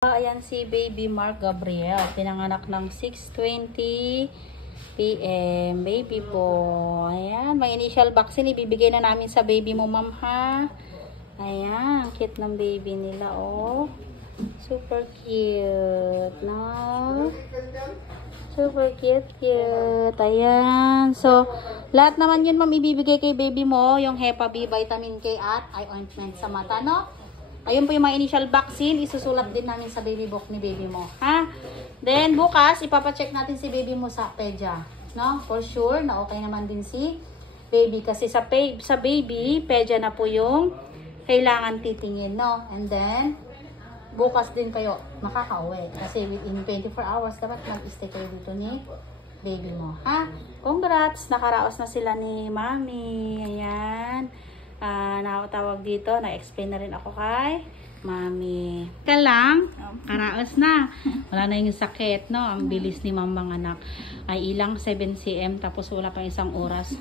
Ayan si Baby Mark Gabriel, pinanganak ng 6:20 PM. Baby boy. Ayan, may initial vaccine. Ibibigay na namin sa baby mo, ma'am, ha? Ayan, cute ng baby nila, oh. Super cute, no? Super cute. Ayan. So, lahat naman yun, ma'am, ibibigay kay baby mo. Yung Hepa B, Vitamin K at eye ointment sa mata, no? Ayun po yung mga initial vaccine. Isusulat din namin sa baby book ni baby mo, ha? Then, bukas, ipapacheck natin si baby mo sa pedya, no? For sure, na okay naman din si baby. Kasi sa baby, pedya na po yung kailangan titingin, no? And then, bukas din kayo makakauwi. Kasi within 24 hours, dapat mag-stay kayo dito ni baby mo, ha? Congrats! Nakaraos na sila ni mami. Ayan. Nakatawag dito. Na-explain na rin ako kay mami. Ka lang. Karaos na. Wala na yung sakit, no? Ang bilis ni mamang anak. Ay ilang 7 cm. Tapos wala pang isang oras.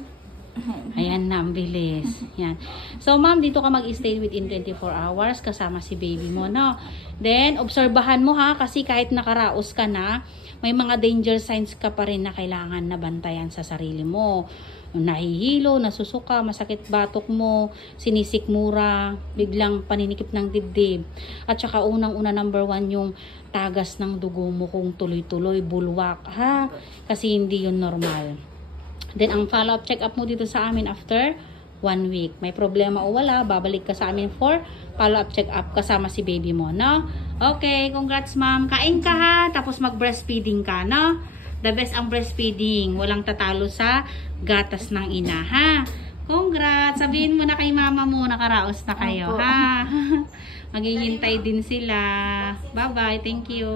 Ayan na, ang bilis. Yan. So, ma'am, dito ka mag-stay within 24 hours kasama si baby mo, no? Then, obserbahan mo, ha? Kasi kahit nakaraos ka na, may mga danger signs ka pa rin na kailangan na bantayan sa sarili mo. Nahihilo, nasusuka, masakit batok mo, sinisikmura, biglang paninikip ng dibdib. At saka unang-una, number 1, yung tagas ng dugo mo kung tuloy-tuloy, bulwak, ha? Kasi hindi yun normal. Then, ang follow-up check-up mo dito sa amin after 1 week. May problema o wala, babalik ka sa amin for follow-up check-up kasama si baby mo, no? Okay, congrats, ma'am. Kain ka, ha? Tapos mag-breastfeeding ka, no? The best ang breastfeeding. Walang tatalo sa gatas ng ina, ha? Congrats! Sabihin mo na kay mama mo, nakaraos na kayo, ha? Maghihintay din sila. Bye-bye. Thank you.